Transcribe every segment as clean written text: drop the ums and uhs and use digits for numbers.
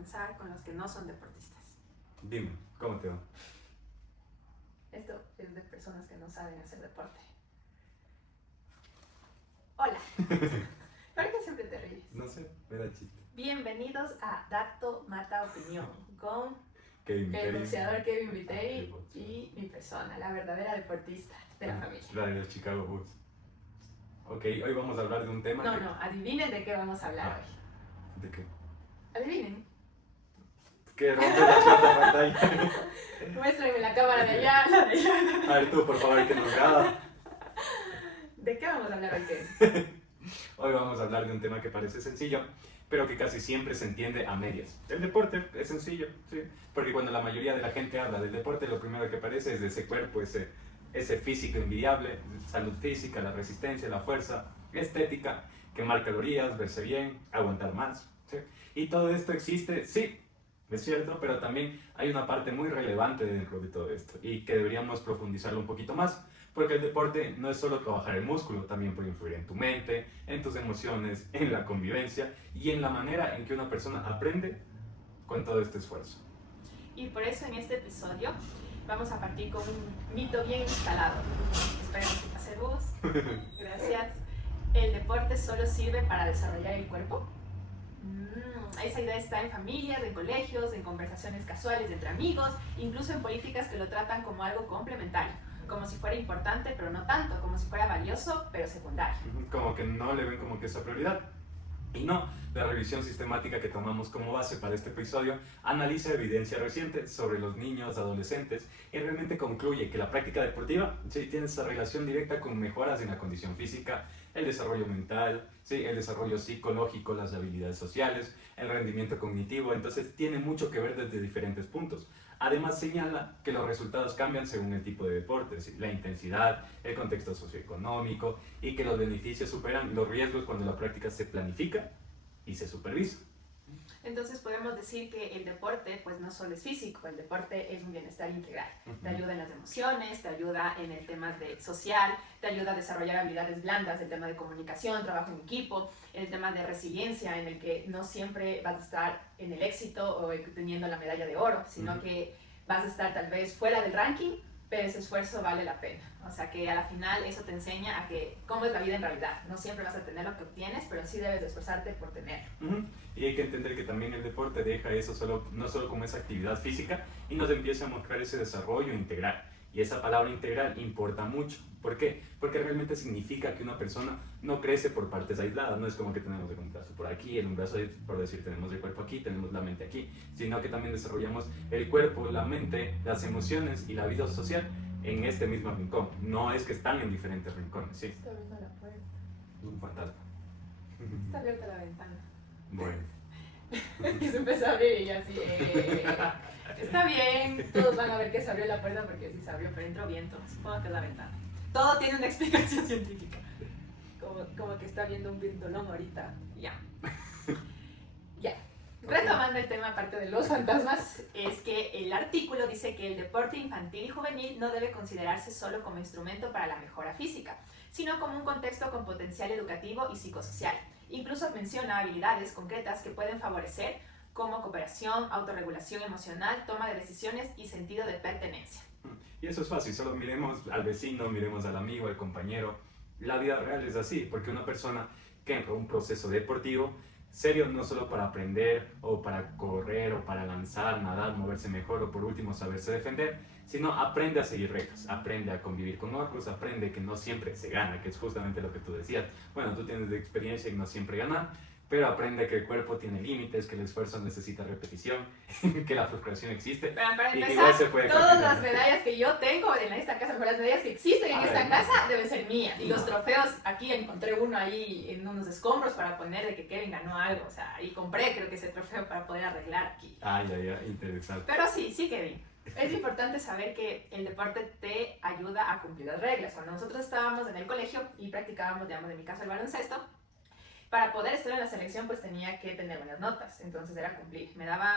comenzar con los que no son deportistas. Dime, ¿cómo te va? Esto es de personas que no saben hacer deporte. Hola. ¿Por qué siempre te ríes? No sé, era chiste. Bienvenidos a Dato Mata Opinión con Kevin el boxeador Kevin Viteri Viteri y mi persona, la verdadera deportista de la familia. La de los Chicago Bulls. Ok, hoy vamos a hablar de un tema No, adivinen de qué vamos a hablar hoy. ¿De qué? Adivinen. ¿Qué? Rompe la cuarta pantalla. Muéstrenme la cámara de allá, la de allá. A ver tú, por favor, que nos haga. ¿De qué vamos a hablar hoy, Kevin? Hoy vamos a hablar de un tema que parece sencillo, pero que casi siempre se entiende a medias. El deporte es sencillo, sí, porque cuando la mayoría de la gente habla del deporte, lo primero que aparece es de ese cuerpo, ese físico envidiable, salud física, la resistencia, la fuerza, estética, quemar calorías, verse bien, aguantar más, ¿sí? Y todo esto existe, sí, es cierto, pero también hay una parte muy relevante dentro de todo esto y que deberíamos profundizarlo un poquito más. Porque el deporte no es solo trabajar el músculo, también puede influir en tu mente, en tus emociones, en la convivencia y en la manera en que una persona aprende con todo este esfuerzo. Y por eso en este episodio vamos a partir con un mito bien instalado. Esperemos que pase luz. Gracias. ¿El deporte solo sirve para desarrollar el cuerpo? Esa idea está en familias, en colegios, en conversaciones casuales entre amigos, incluso en políticas que lo tratan como algo complementario. Como si fuera importante, pero no tanto, como si fuera valioso, pero secundario. Como que no le ven como que esa prioridad. Y no, la revisión sistemática que tomamos como base para este episodio analiza evidencia reciente sobre los niños, adolescentes y realmente concluye que la práctica deportiva sí tiene esa relación directa con mejoras en la condición física, el desarrollo mental, sí, el desarrollo psicológico, las habilidades sociales, el rendimiento cognitivo, entonces tiene mucho que ver desde diferentes puntos. Además señala que los resultados cambian según el tipo de deporte, es decir, la intensidad, el contexto socioeconómico y que los beneficios superan los riesgos cuando la práctica se planifica y se supervisa. Entonces podemos decir que el deporte pues no solo es físico, el deporte es un bienestar integral. Te ayuda en las emociones, te ayuda en el tema social, te ayuda a desarrollar habilidades blandas, el tema de comunicación, trabajo en equipo, el tema de resiliencia en el que no siempre vas a estar en el éxito o teniendo la medalla de oro, sino que vas a estar tal vez fuera del ranking, pero ese esfuerzo vale la pena. O sea que a la final eso te enseña a que cómo es la vida en realidad. No siempre vas a tener lo que obtienes, pero sí debes de esforzarte por tenerlo. Y hay que entender que también el deporte deja eso no solo como esa actividad física y nos empieza a mostrar ese desarrollo integral. Y esa palabra integral importa mucho. ¿Por qué? Porque realmente significa que una persona no crece por partes aisladas. No es como que tenemos un brazo por aquí, en un brazo, por decir, tenemos el cuerpo aquí, tenemos la mente aquí, sino que también desarrollamos el cuerpo, la mente, las emociones y la vida social en este mismo rincón. No es que están en diferentes rincones, ¿sí? Está abriendo la puerta. Un fantasma. Está abierta la ventana. Bueno. Y se empezó a abrir y yo así, está bien, todos van a ver que se abrió la puerta porque sí se abrió, pero entró viento, supongo que es la ventana. Todo tiene una explicación científica. Como que está viendo un ventolón ahorita. Ya. Retomando el tema aparte de los fantasmas, es que el artículo dice que el deporte infantil y juvenil no debe considerarse solo como instrumento para la mejora física, sino como un contexto con potencial educativo y psicosocial. Incluso menciona habilidades concretas que pueden favorecer como cooperación, autorregulación emocional, toma de decisiones y sentido de pertenencia. Y eso es fácil, solo miremos al vecino, miremos al amigo, al compañero. La vida real es así, porque una persona que entra en un proceso deportivo, serio no solo para aprender o para correr o para lanzar, nadar, moverse mejor o por último saberse defender, sino aprende a seguir reglas, aprende a convivir con otros, aprende que no siempre se gana, que es justamente lo que tú decías. Bueno, tú tienes de experiencia y no siempre ganar, pero aprende que el cuerpo tiene límites, que el esfuerzo necesita repetición, que la frustración existe. Pero para y empezar, que igual se puede todas continuar. las medallas que yo tengo en esta casa, las medallas que existen en esta casa deben ser mías. Y los trofeos, aquí encontré uno ahí en unos escombros para poner de que Kevin ganó algo. O sea, y compré creo que ese trofeo para poder arreglar aquí. Ya, interesante. Pero sí, Kevin. Es importante saber que el deporte te ayuda a cumplir las reglas. Cuando nosotros estábamos en el colegio y practicábamos, digamos, en mi caso el baloncesto, para poder estar en la selección pues tenía que tener buenas notas, entonces era cumplir.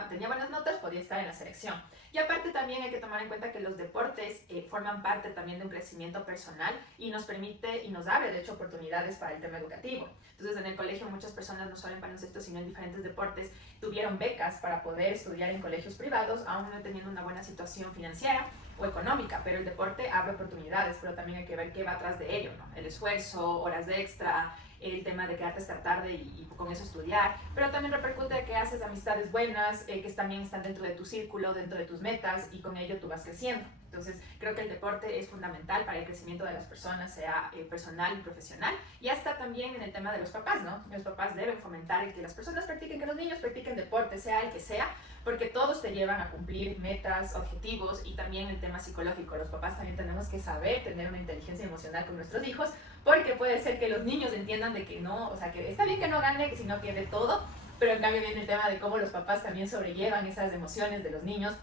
Tenía buenas notas, podía estar en la selección. Y aparte también hay que tomar en cuenta que los deportes forman parte también de un crecimiento personal y nos permite y nos abre de hecho oportunidades para el tema educativo. Entonces en el colegio muchas personas no solo en baloncesto sino en diferentes deportes tuvieron becas para poder estudiar en colegios privados, aún no teniendo una buena situación financiera o económica, pero el deporte abre oportunidades, pero también hay que ver qué va atrás de ello, ¿no? El esfuerzo, horas de extra, el tema de quedarte hasta tarde y con eso estudiar, pero también repercute de que haces amistades buenas, que también están dentro de tu círculo, dentro de tus metas y con ello tú vas creciendo. Entonces creo que el deporte es fundamental para el crecimiento de las personas, sea personal y profesional, y hasta también en el tema de los papás, ¿no? Los papás deben fomentar el que las personas practiquen, que los niños practiquen deporte, sea el que sea, porque todos te llevan a cumplir metas, objetivos y también el tema psicológico. Los papás también tenemos que saber tener una inteligencia emocional con nuestros hijos, porque puede ser que los niños entiendan de que no, o sea, que está bien que no gane, sino que de todo, pero en cambio viene el tema de cómo los papás también sobrellevan esas emociones de los niños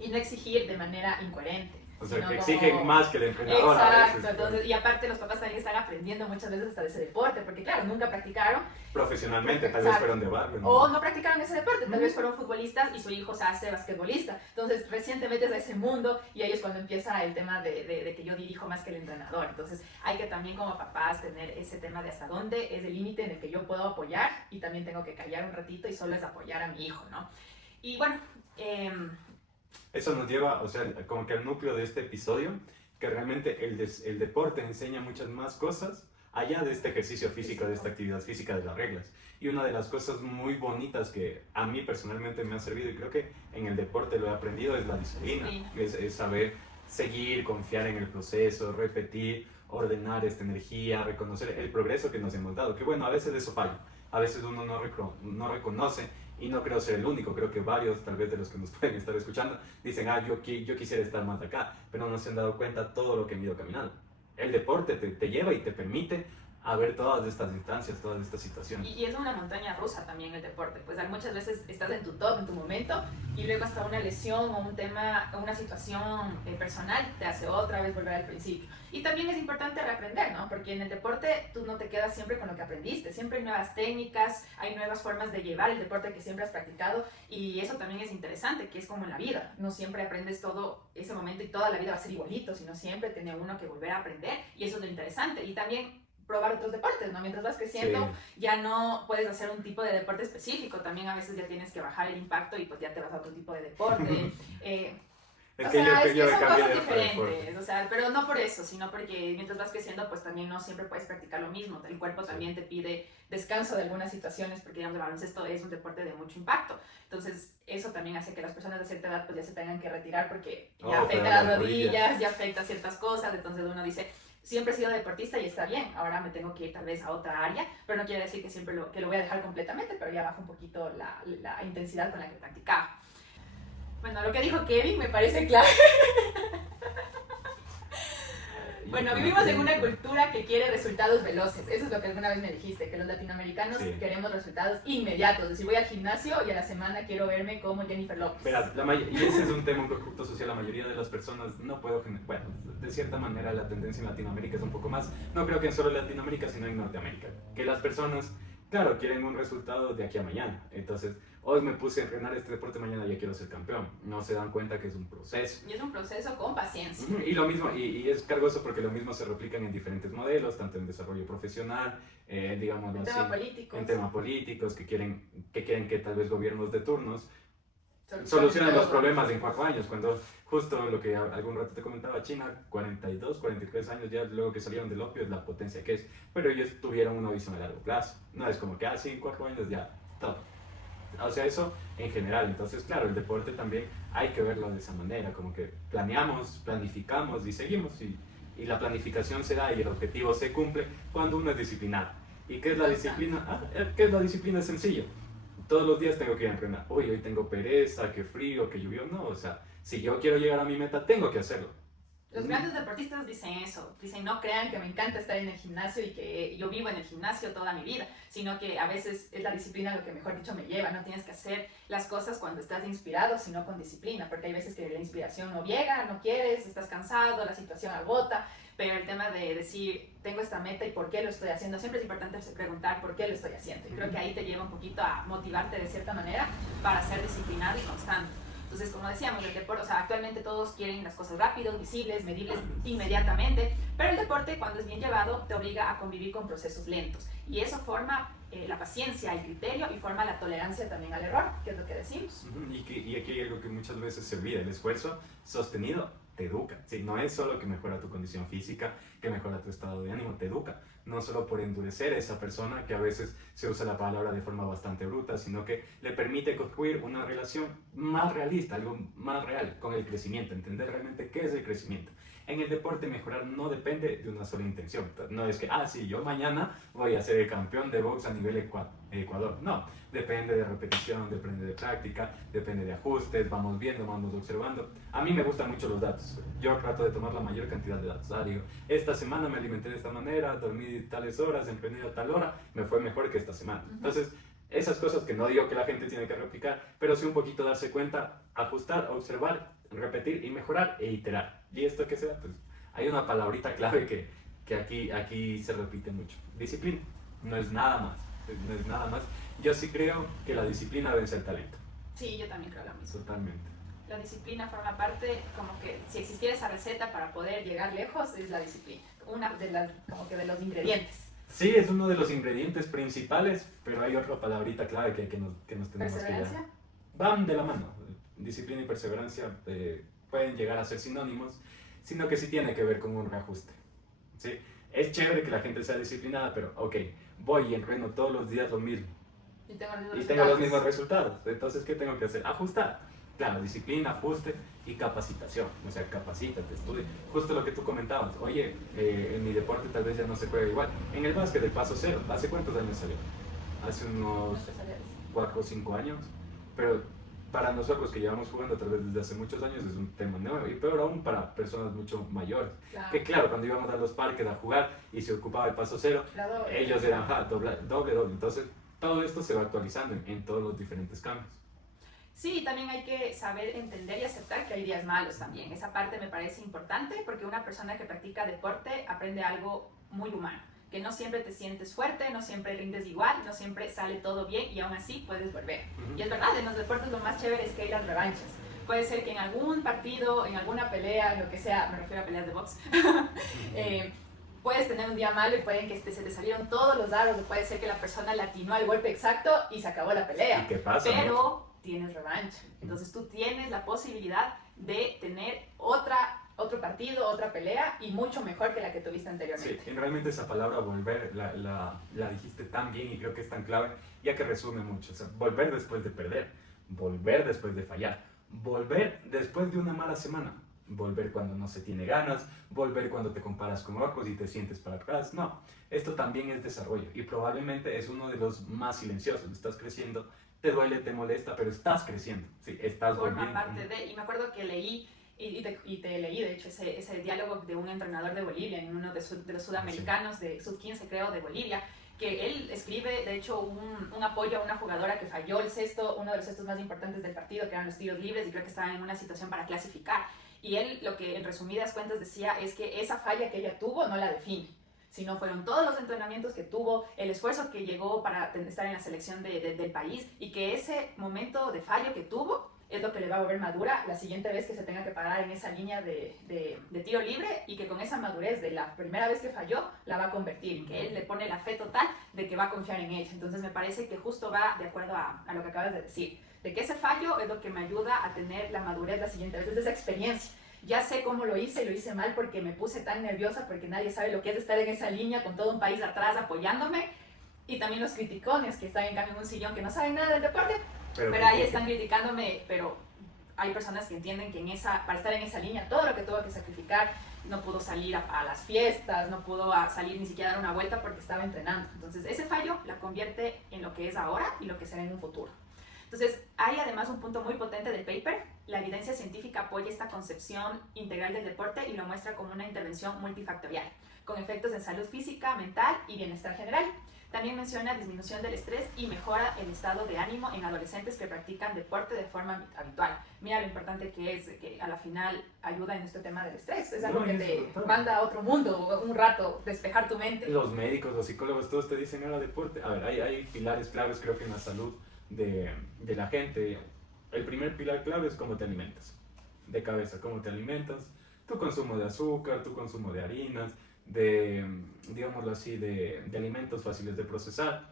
y no exigir de manera incoherente. O sea, que exigen más que el entrenador. Exacto, entonces, y aparte los papás también están aprendiendo muchas veces hasta de ese deporte, porque claro, nunca practicaron. Profesionalmente, tal vez fueron de barrio, ¿no? O no practicaron ese deporte, tal vez fueron futbolistas y su hijo se hace basquetbolista. Entonces, recién te metes a ese mundo y ahí es cuando empieza el tema de que yo dirijo más que el entrenador. Entonces, hay que también como papás tener ese tema de hasta dónde es el límite en el que yo puedo apoyar y también tengo que callar un ratito y solo es apoyar a mi hijo, ¿no? Y bueno, eso nos lleva, o sea, como que al núcleo de este episodio, que realmente el deporte enseña muchas más cosas allá de este ejercicio físico, de esta actividad física, de las reglas. Y una de las cosas muy bonitas que a mí personalmente me ha servido, y creo que en el deporte lo he aprendido, es la disciplina. Sí. Es saber seguir, confiar en el proceso, repetir, ordenar esta energía, reconocer el progreso que nos hemos dado. Que bueno, a veces eso falla, a veces uno no reconoce. Y no creo ser el único, creo que varios, tal vez de los que nos pueden estar escuchando, dicen, yo quisiera estar más acá, pero no se han dado cuenta todo lo que han ido caminando. El deporte te lleva y te permite a ver todas estas instancias, todas estas situaciones. Y es una montaña rusa también el deporte, pues muchas veces estás en tu top, en tu momento, y luego hasta una lesión o un tema, una situación personal te hace otra vez volver al principio. Y también es importante reaprender, ¿no? Porque en el deporte tú no te quedas siempre con lo que aprendiste, siempre hay nuevas técnicas, hay nuevas formas de llevar el deporte que siempre has practicado, y eso también es interesante, que es como en la vida, no siempre aprendes todo ese momento y toda la vida va a ser igualito, sino siempre tiene uno que volver a aprender, y eso es lo interesante. Y también probar otros deportes, ¿no? Mientras vas creciendo, sí, ya no puedes hacer un tipo de deporte específico, también a veces ya tienes que bajar el impacto y pues ya te vas a otro tipo de deporte. Es que son cosas diferentes, o sea, pero no por eso, sino porque mientras vas creciendo, pues también no siempre puedes practicar lo mismo. El cuerpo también te pide descanso de algunas situaciones, porque digamos, el baloncesto es un deporte de mucho impacto. Entonces, eso también hace que las personas de cierta edad pues ya se tengan que retirar porque ya afecta las rodillas, ya afecta ciertas cosas. Entonces uno dice, siempre he sido deportista y está bien, ahora me tengo que ir tal vez a otra área, pero no quiere decir que siempre lo voy a dejar completamente, pero ya bajo un poquito la intensidad con la que practicaba. Bueno, lo que dijo Kevin me parece claro. Bueno, vivimos en una cultura que quiere resultados veloces. Eso es lo que alguna vez me dijiste, que los latinoamericanos queremos resultados inmediatos. Es decir, voy al gimnasio y a la semana quiero verme como Jennifer López. Verás, y ese es un tema, un producto social. La mayoría de las personas no puedo... Bueno, de cierta manera la tendencia en Latinoamérica es un poco más... No creo que en solo Latinoamérica, sino en Norteamérica. Que las personas, claro, quieren un resultado de aquí a mañana. Entonces, hoy me puse a entrenar este deporte, mañana ya quiero ser campeón. No se dan cuenta que es un proceso. Y es un proceso con paciencia. Y lo mismo, y es cargoso porque lo mismo se replican en diferentes modelos, tanto en desarrollo profesional, digamos así, en temas políticos, que quieren que tal vez gobiernos de turnos solucionen los problemas en 4 años, cuando justo lo que algún rato te comentaba, China, 42, 43 años ya luego que salieron del opio es la potencia que es, pero ellos tuvieron una visión a largo plazo. No es como que así en 4 años ya todo. O sea, eso en general. Entonces, claro, el deporte también hay que verlo de esa manera, como que planeamos, planificamos y seguimos, y la planificación se da y el objetivo se cumple cuando uno es disciplinado. ¿Y qué es la disciplina? ¿Qué es la disciplina? Es sencillo. Todos los días tengo que ir a entrenar. Hoy tengo pereza, qué frío, qué llovió. No, o sea, si yo quiero llegar a mi meta, tengo que hacerlo. Los grandes deportistas dicen eso, dicen no crean que me encanta estar en el gimnasio y que yo vivo en el gimnasio toda mi vida, sino que a veces es la disciplina lo que mejor dicho me lleva, no tienes que hacer las cosas cuando estás inspirado, sino con disciplina, porque hay veces que la inspiración no llega, no quieres, estás cansado, la situación agota, pero el tema de decir, tengo esta meta y por qué lo estoy haciendo, siempre es importante preguntar por qué lo estoy haciendo, y creo que ahí te lleva un poquito a motivarte de cierta manera para ser disciplinado y constante. Entonces, como decíamos, el deporte, o sea, actualmente todos quieren las cosas rápidos, visibles, medibles inmediatamente, pero el deporte, cuando es bien llevado, te obliga a convivir con procesos lentos. Y eso forma la paciencia, el criterio y forma la tolerancia también al error, que es lo que decimos. Y aquí hay algo que muchas veces se olvida, el esfuerzo sostenido te educa. ¿Sí? No es solo que mejora tu condición física, que mejora tu estado de ánimo, te educa. No solo por endurecer a esa persona, que a veces se usa la palabra de forma bastante bruta, sino que le permite construir una relación más realista, algo más real con el crecimiento, entender realmente qué es el crecimiento. En el deporte mejorar no depende de una sola intención. No es que, sí, yo mañana voy a ser el campeón de box a nivel Ecuador. No, depende de repetición, depende de práctica, depende de ajustes, vamos viendo, vamos observando. A mí me gustan mucho los datos. Yo trato de tomar la mayor cantidad de datos. Digo, esta semana me alimenté de esta manera, dormí tales horas, emprendí a tal hora, me fue mejor que esta semana. Entonces, esas cosas que no digo que la gente tiene que replicar, pero sí un poquito darse cuenta, ajustar, observar, repetir y mejorar e iterar. ¿Y esto qué sea? Pues hay una palabrita clave que aquí se repite mucho. Disciplina. No es nada más. No es nada más. Yo sí creo que la disciplina vence el talento. Sí, yo también creo lo mismo. Totalmente. La disciplina forma parte, como que si existiera esa receta para poder llegar lejos, es la disciplina. Una de las, como que de los ingredientes. Sí, es uno de los ingredientes principales, pero hay otra palabrita clave que nos tenemos que ¿Perseverancia? Van de la mano. Disciplina y perseverancia pueden llegar a ser sinónimos, sino que sí tiene que ver con un reajuste. ¿Sí? Es chévere que la gente sea disciplinada, pero ok, voy y entreno todos los días lo mismo. Y tengo los mismos resultados. Entonces, ¿qué tengo que hacer? Ajustar. Claro, disciplina, ajuste y capacitación. O sea, capacítate, estudia. Justo lo que tú comentabas. Oye, en mi deporte tal vez ya no se juega igual. En el básquet, el paso cero. ¿Hace cuántos años salió? Hace unos 4 o 5 años. Pero para nosotros que llevamos jugando tal vez desde hace muchos años es un tema nuevo. Y peor aún para personas mucho mayores. Claro. Que claro, cuando íbamos a los parques a jugar y se ocupaba el paso cero, ellos eran doble. Entonces, todo esto se va actualizando en todos los diferentes cambios. Sí, también hay que saber entender y aceptar que hay días malos también. Esa parte me parece importante porque una persona que practica deporte aprende algo muy humano. Que no siempre te sientes fuerte, no siempre rindes igual, no siempre sale todo bien y aún así puedes volver. Y es verdad, en los deportes lo más chévere es que hay las revanchas. Puede ser que en algún partido, en alguna pelea, lo que sea, me refiero a peleas de box, puedes tener un día malo y pueden que se te salieron todos los dados, puede ser que la persona le atinó al golpe exacto y se acabó la pelea. ¿Y qué pasa? Pero tienes revancha. Entonces tú tienes la posibilidad de tener otro partido, otra pelea y mucho mejor que la que tuviste anteriormente. Sí, realmente esa palabra volver la dijiste tan bien y creo que es tan clave, ya que resume mucho. O sea, volver después de perder, volver después de fallar, volver después de una mala semana, volver cuando no se tiene ganas, volver cuando te comparas con otros y te sientes para atrás. No, esto también es desarrollo y probablemente es uno de los más silenciosos. Estás creciendo, te duele, te molesta, pero estás creciendo, sí, estás volviendo. Forma parte de, y me acuerdo que leí, y te leí de hecho ese diálogo de un entrenador de Bolivia, en uno de los sudamericanos, de sub-15 creo, de Bolivia, que él escribe de hecho un apoyo a una jugadora que falló el cesto, uno de los cestos más importantes del partido, que eran los tiros libres, y creo que estaba en una situación para clasificar. Y él lo que en resumidas cuentas decía es que esa falla que ella tuvo no la define, sino fueron todos los entrenamientos que tuvo, el esfuerzo que llegó para estar en la selección del país, y que ese momento de fallo que tuvo es lo que le va a volver madura la siguiente vez que se tenga que parar en esa línea de tiro libre, y que con esa madurez de la primera vez que falló la va a convertir, y que él le pone la fe total de que va a confiar en ella. Entonces me parece que justo va de acuerdo a lo que acabas de decir, de que ese fallo es lo que me ayuda a tener la madurez la siguiente vez, es esa experiencia. Ya sé cómo lo hice mal porque me puse tan nerviosa, porque nadie sabe lo que es estar en esa línea con todo un país atrás apoyándome, y también los criticones que están en cambio en un sillón que no saben nada del deporte, pero ahí están criticándome. Pero hay personas que entienden que para estar en esa línea, todo lo que tuvo que sacrificar, no pudo salir a las fiestas, no pudo salir ni siquiera a dar una vuelta porque estaba entrenando. Entonces ese fallo la convierte en lo que es ahora y lo que será en un futuro. Entonces, hay además un punto muy potente del paper. La evidencia científica apoya esta concepción integral del deporte y lo muestra como una intervención multifactorial, con efectos en salud física, mental y bienestar general. También menciona disminución del estrés y mejora el estado de ánimo en adolescentes que practican deporte de forma habitual. Mira lo importante que es, que a la final ayuda en este tema del estrés. Es algo que te manda a otro mundo, un rato, despejar tu mente. Los médicos, los psicólogos, todos te dicen, haga deporte. A ver, hay pilares claves, creo que en la salud de la gente. El primer pilar clave es cómo te alimentas. De cabeza, cómo te alimentas, tu consumo de azúcar, tu consumo de harinas, digámoslo así, de alimentos fáciles de procesar.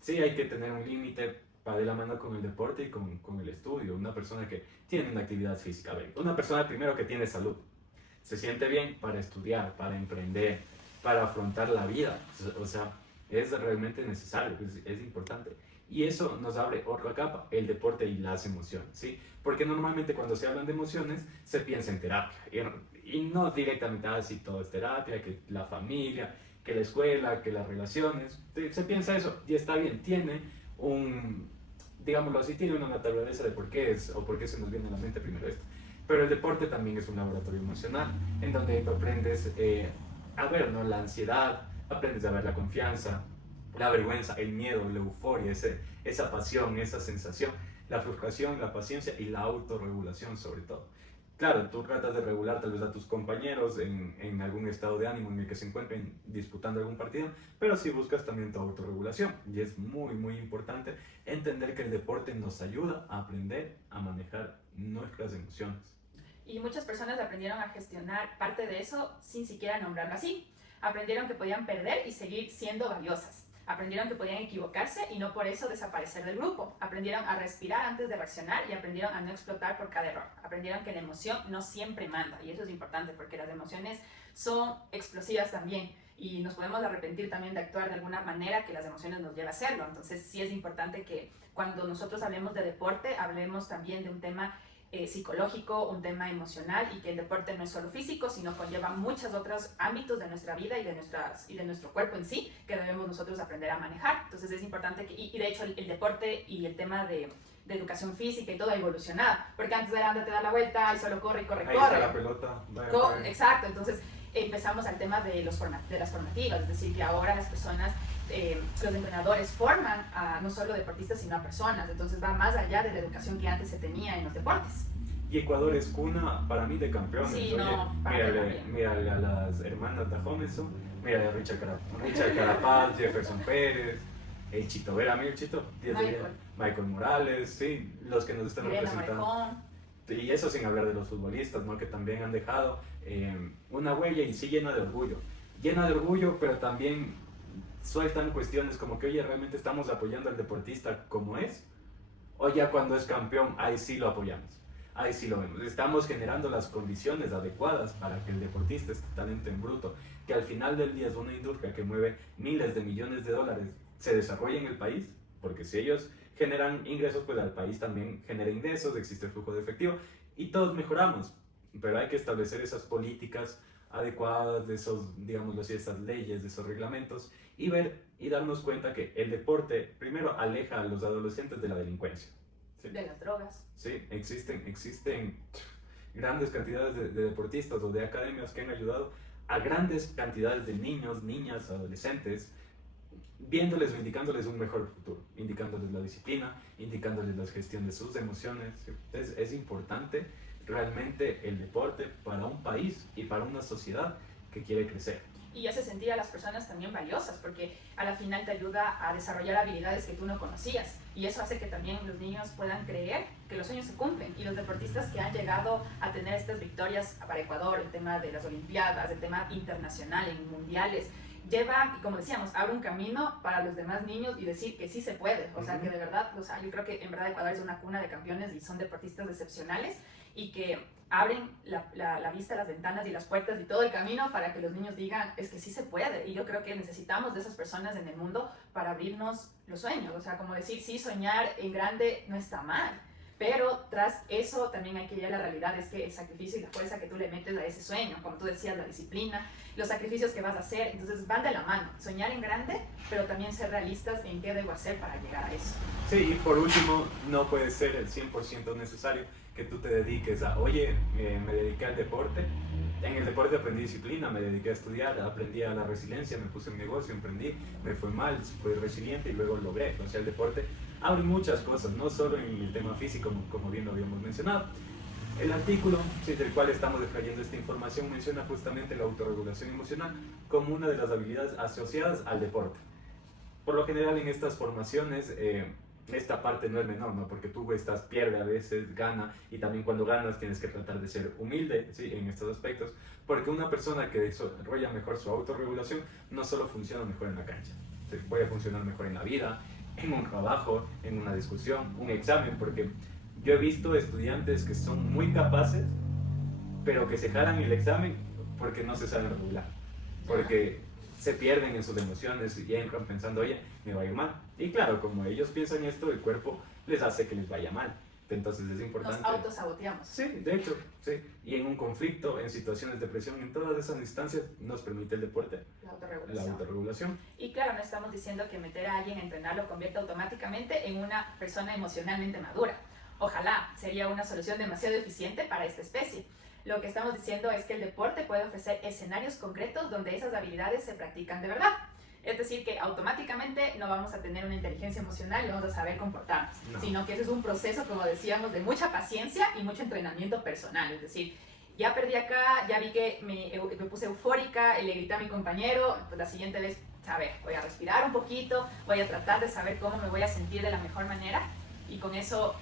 Sí hay que tener un límite para de la mano con el deporte y con el estudio. Una persona que tiene una actividad física, a ver, una persona primero que tiene salud, se siente bien para estudiar, para emprender, para afrontar la vida. O sea, es realmente necesario, es importante. Y eso nos abre otra capa, el deporte y las emociones, ¿sí? Porque normalmente cuando se hablan de emociones se piensa en terapia. Y no directamente así todo es terapia, que la familia, que la escuela, que las relaciones. Se piensa eso y está bien, tiene digámoslo así, tiene una naturaleza de por qué es o por qué se nos viene a la mente primero esto. Pero el deporte también es un laboratorio emocional en donde tú aprendes a ver, ¿no?, la ansiedad, aprendes a ver la confianza, la vergüenza, el miedo, la euforia, esa pasión, esa sensación, la frustración, la paciencia y la autorregulación sobre todo. Claro, tú tratas de regular tal vez a tus compañeros en algún estado de ánimo en el que se encuentren disputando algún partido, pero sí buscas también tu autorregulación. Y es muy, muy importante entender que el deporte nos ayuda a aprender a manejar nuestras emociones. Y muchas personas aprendieron a gestionar parte de eso sin siquiera nombrarlo así. Aprendieron que podían perder y seguir siendo valiosas. Aprendieron que podían equivocarse y no por eso desaparecer del grupo. Aprendieron a respirar antes de reaccionar y aprendieron a no explotar por cada error. Aprendieron que la emoción no siempre manda, y eso es importante porque las emociones son explosivas también y nos podemos arrepentir también de actuar de alguna manera que las emociones nos lleven a hacerlo. Entonces sí es importante que cuando nosotros hablemos de deporte, hablemos también de un tema psicológico, un tema emocional, y que el deporte no es solo físico, sino conlleva muchos otros ámbitos de nuestra vida y de nuestro cuerpo en sí, que debemos nosotros aprender a manejar. Entonces es importante que, y de hecho el deporte y el tema de educación física y todo ha evolucionado, porque antes era anda, te da la vuelta y solo corre, corre, ahí corre. Está la pelota. Exacto, entonces empezamos al tema de las formativas, es decir, que ahora las personas, los entrenadores forman a no solo deportistas sino a personas, entonces va más allá de la educación que antes se tenía en los deportes. Y Ecuador es cuna para mí de campeones. Sí, oye, no, mírale a las hermanas Tajomeso, mírale a Richard Carapaz, Jefferson Pérez, el Chito Vera, amigo Chito, Michael Morales, sí, los que nos están representando. Maricón. Y eso sin hablar de los futbolistas, ¿no?, que también han dejado una huella y sí llena de orgullo, pero también sueltan cuestiones como que, oye, ¿realmente estamos apoyando al deportista como es? O ya cuando es campeón, ahí sí lo apoyamos, ahí sí lo vemos. Estamos generando las condiciones adecuadas para que el deportista, este talento en bruto, que al final del día es una industria que mueve miles de millones de dólares, se desarrolle en el país, porque si ellos generan ingresos, pues al país también genera ingresos, existe el flujo de efectivo y todos mejoramos. Pero hay que establecer esas políticas adecuadas, de esos, digámoslo así, esas leyes, de esos reglamentos, y ver y darnos cuenta que el deporte primero aleja a los adolescentes de la delincuencia, ¿sí?, de las drogas. Sí, existen grandes cantidades de deportistas o de academias que han ayudado a grandes cantidades de niños, niñas, adolescentes, viéndoles o indicándoles un mejor futuro, indicándoles la disciplina, indicándoles la gestión de sus emociones. Entonces es importante realmente el deporte para un país y para una sociedad que quiere crecer. Y hace sentir a las personas también valiosas, porque a la final te ayuda a desarrollar habilidades que tú no conocías, y eso hace que también los niños puedan creer que los sueños se cumplen. Y los deportistas que han llegado a tener estas victorias para Ecuador, el tema de las Olimpiadas, el tema internacional en mundiales, lleva, como decíamos, abre un camino para los demás niños y decir que sí se puede. O sea, que de verdad, o sea, yo creo que en verdad Ecuador es una cuna de campeones y son deportistas excepcionales y que abren la vista, las ventanas y las puertas y todo el camino para que los niños digan, es que sí se puede. Y yo creo que necesitamos de esas personas en el mundo para abrirnos los sueños. O sea, como decir, sí, soñar en grande no está mal, Pero tras eso también hay que ver la realidad, es que el sacrificio y la fuerza que tú le metes a ese sueño, como tú decías, la disciplina, los sacrificios que vas a hacer, entonces van de la mano, soñar en grande, pero también ser realistas en qué debo hacer para llegar a eso. Sí, y por último, no puede ser el 100% necesario que tú te dediques a, oye, me dediqué al deporte, en el deporte aprendí disciplina, me dediqué a estudiar, aprendí a la resiliencia, me puse en negocio, emprendí, me fue mal, fui resiliente y luego logré. Entonces el deporte abre muchas cosas, no solo en el tema físico, como bien lo habíamos mencionado. El artículo, sí, del cual estamos extrayendo esta información, menciona justamente la autorregulación emocional como una de las habilidades asociadas al deporte. Por lo general en estas formaciones, esta parte no es menor, ¿no? Porque tú pierde a veces, gana, y también cuando ganas tienes que tratar de ser humilde, ¿sí? En estos aspectos, porque una persona que desarrolla mejor su autorregulación no solo funciona mejor en la cancha, ¿sí? Puede funcionar mejor en la vida, en un trabajo, en una discusión, un examen, porque yo he visto estudiantes que son muy capaces, pero que se jalan el examen porque no se saben regular, porque se pierden en sus emociones y entran pensando, oye, me va a ir mal. Y claro, como ellos piensan esto, el cuerpo les hace que les vaya mal. Entonces es importante. Nos autosaboteamos. Sí, de hecho, sí. Y en un conflicto, en situaciones de presión, en todas esas instancias nos permite el deporte. La autorregulación. Y claro, no estamos diciendo que meter a alguien a entrenar lo convierta automáticamente en una persona emocionalmente madura. Ojalá, sería una solución demasiado eficiente para esta especie. Lo que estamos diciendo es que el deporte puede ofrecer escenarios concretos donde esas habilidades se practican de verdad. Es decir, que automáticamente no vamos a tener una inteligencia emocional y vamos a saber comportarnos, sino que ese es un proceso, como decíamos, de mucha paciencia y mucho entrenamiento personal. Es decir, ya perdí acá, ya vi que me puse eufórica y le grité a mi compañero, pues la siguiente vez, a ver, voy a respirar un poquito, voy a tratar de saber cómo me voy a sentir de la mejor manera y con eso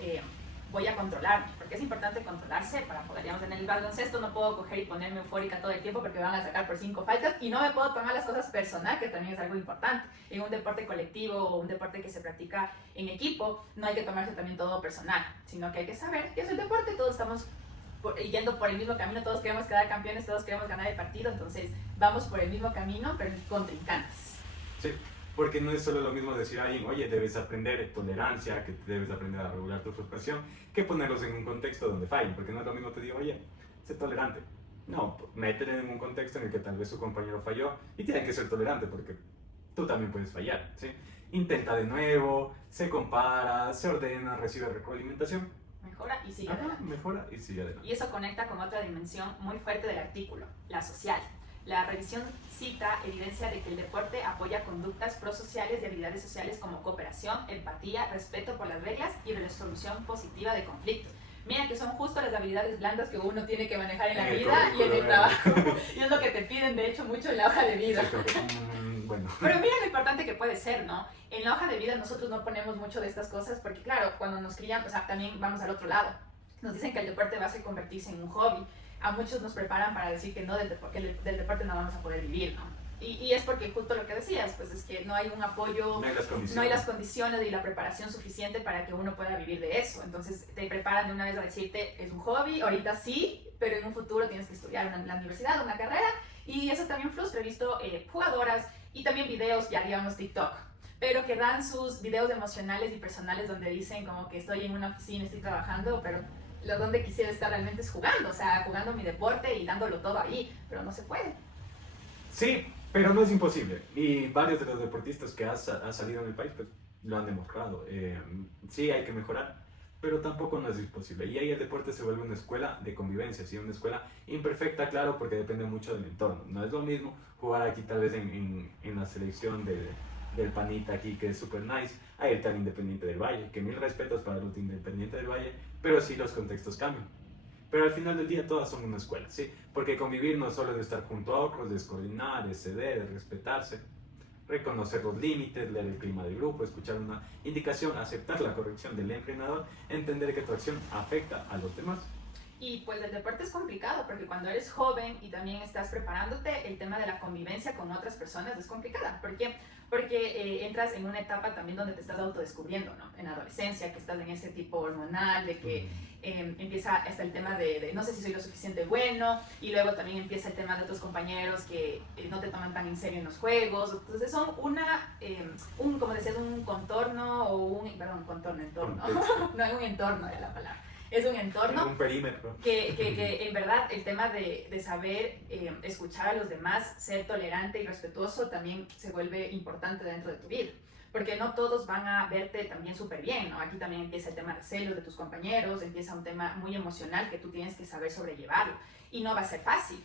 voy a controlarme, porque es importante controlarse para poder, digamos, en el baloncesto no puedo coger y ponerme eufórica todo el tiempo porque me van a sacar por 5 faltas y no me puedo tomar las cosas personal, que también es algo importante. En un deporte colectivo o un deporte que se practica en equipo, no hay que tomarse también todo personal, sino que hay que saber que es el deporte, todos estamos yendo por el mismo camino, todos queremos quedar campeones, todos queremos ganar el partido, entonces vamos por el mismo camino, pero contrincantes. Sí. Porque no es solo lo mismo decir a alguien, oye, debes aprender tolerancia, que debes aprender a regular tu frustración, que ponerlos en un contexto donde fallen. Porque no es lo mismo te digo, oye, sé tolerante. No, métele en un contexto en el que tal vez su compañero falló y tiene que ser tolerante porque tú también puedes fallar, ¿sí? Intenta de nuevo, se compara, se ordena, recibe retroalimentación. Mejora y sigue adelante. Mejora y sigue adelante. Y eso conecta con otra dimensión muy fuerte del artículo, la social. La revisión cita evidencia de que el deporte apoya conductas prosociales y habilidades sociales como cooperación, empatía, respeto por las reglas y resolución positiva de conflictos. Mira que son justo las habilidades blandas que uno tiene que manejar en la vida y en el trabajo. Y es lo que te piden, de hecho, mucho en la hoja de vida. Bueno. Pero mira lo importante que puede ser, ¿no? En la hoja de vida nosotros no ponemos mucho de estas cosas porque, claro, cuando nos crían, o sea, también vamos al otro lado. Nos dicen que el deporte va a convertirse en un hobby. A muchos nos preparan para decir que no del deporte no vamos a poder vivir, ¿no? Y es porque justo lo que decías, pues es que no hay un apoyo, no hay las condiciones y la preparación suficiente para que uno pueda vivir de eso. Entonces te preparan de una vez a decirte, es un hobby, ahorita sí, pero en un futuro tienes que estudiar en la universidad, una carrera, y eso también frustra. He visto jugadoras y también videos, ya digamos TikTok, pero que dan sus videos emocionales y personales donde dicen como que estoy en una oficina, estoy trabajando, pero lo donde quisiera estar realmente es jugando, o sea, jugando mi deporte y dándolo todo ahí, pero no se puede. Sí, pero no es imposible. Y varios de los deportistas que han salido en el país pues, lo han demostrado. Sí, hay que mejorar, pero tampoco no es imposible. Y ahí el deporte se vuelve una escuela de convivencia, ¿sí? Una escuela imperfecta, claro, porque depende mucho del entorno. No es lo mismo jugar aquí tal vez en la selección del Panita aquí, que es super nice, a irte al Independiente del Valle, que mil respetos para el Independiente del Valle, pero sí los contextos cambian. Pero al final del día todas son una escuela, ¿sí? Porque convivir no solo es de estar junto a otros, es coordinar, es ceder, es respetarse, reconocer los límites, leer el clima del grupo, escuchar una indicación, aceptar la corrección del entrenador, entender que tu acción afecta a los demás. Y pues el deporte es complicado porque cuando eres joven y también estás preparándote, el tema de la convivencia con otras personas es complicada. ¿Por qué? Porque entras en una etapa también donde te estás autodescubriendo, ¿no? En la adolescencia, que estás en ese tipo hormonal, de que empieza hasta el tema de no sé si soy lo suficiente bueno, y luego también empieza el tema de otros compañeros que no te toman tan en serio en los juegos. Entonces son como decías, un contorno o entorno. No es un entorno de la palabra. Es un entorno, un perímetro. Que en verdad el tema de saber escuchar a los demás, ser tolerante y respetuoso también se vuelve importante dentro de tu vida. Porque no todos van a verte también súper bien, ¿no? Aquí también empieza el tema de celos de tus compañeros, empieza un tema muy emocional que tú tienes que saber sobrellevarlo. Y no va a ser fácil.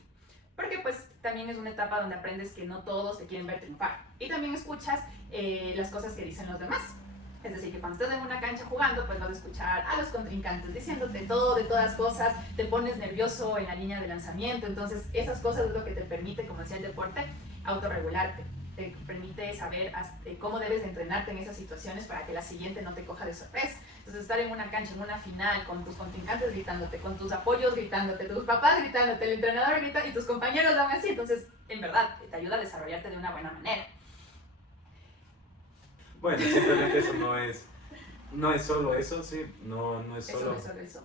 Porque pues también es una etapa donde aprendes que no todos te quieren ver triunfar. Y también escuchas las cosas que dicen los demás. Es decir, que cuando estás en una cancha jugando, pues vas a escuchar a los contrincantes diciéndote todo, de todas cosas, te pones nervioso en la línea de lanzamiento, entonces esas cosas es lo que te permite, como decía el deporte, autorregularte, te permite saber cómo debes entrenarte en esas situaciones para que la siguiente no te coja de sorpresa. Entonces estar en una cancha, en una final, con tus contrincantes gritándote, con tus apoyos gritándote, tus papás gritándote, el entrenador grita y tus compañeros aún así, entonces en verdad te ayuda a desarrollarte de una buena manera. Bueno, simplemente eso no es solo eso, sí, no es solo Eso.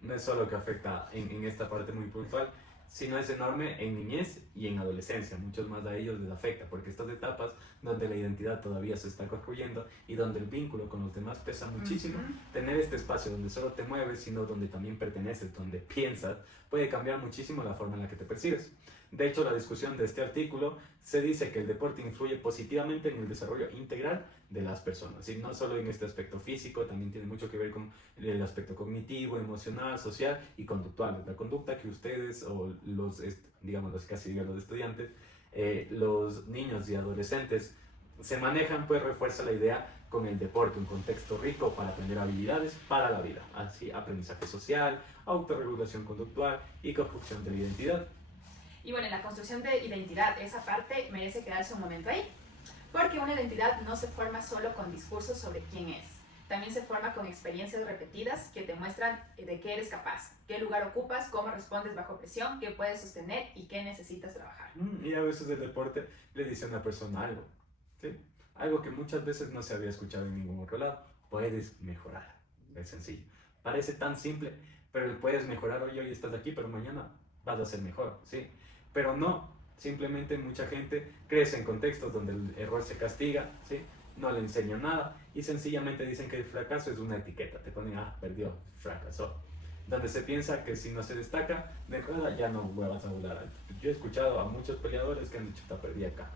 No es solo que afecta en esta parte muy puntual, sino es enorme en niñez y en adolescencia. Muchos más a ellos les afecta, porque estas etapas donde la identidad todavía se está construyendo y donde el vínculo con los demás pesa muchísimo, tener este espacio donde solo te mueves, sino donde también perteneces, donde piensas, puede cambiar muchísimo la forma en la que te percibes. De hecho, la discusión de este artículo se dice que el deporte influye positivamente en el desarrollo integral de las personas, y no solo en este aspecto físico, también tiene mucho que ver con el aspecto cognitivo, emocional, social y conductual. La conducta que ustedes o los estudiantes, los niños y adolescentes se manejan, pues refuerza la idea con el deporte, un contexto rico para aprender habilidades para la vida, así aprendizaje social, autorregulación conductual y construcción de la identidad. Y bueno, en la construcción de identidad, esa parte merece quedarse un momento ahí, porque una identidad no se forma solo con discursos sobre quién es, también se forma con experiencias repetidas que te muestran de qué eres capaz, qué lugar ocupas, cómo respondes bajo presión, qué puedes sostener y qué necesitas trabajar. Y a veces el deporte le dice a una persona algo, ¿sí? Algo que muchas veces no se había escuchado en ningún otro lado: puedes mejorar. Es sencillo, parece tan simple, pero el puedes mejorar hoy estás aquí, pero mañana vas a ser mejor, ¿sí? Pero no, simplemente mucha gente crece en contextos donde el error se castiga, ¿sí? No le enseñan nada y sencillamente dicen que el fracaso es una etiqueta, te ponen, perdió, fracasó. Donde se piensa que si no se destaca, de entrada ya no vas a volar alto. Yo he escuchado a muchos peleadores que han dicho, perdí acá,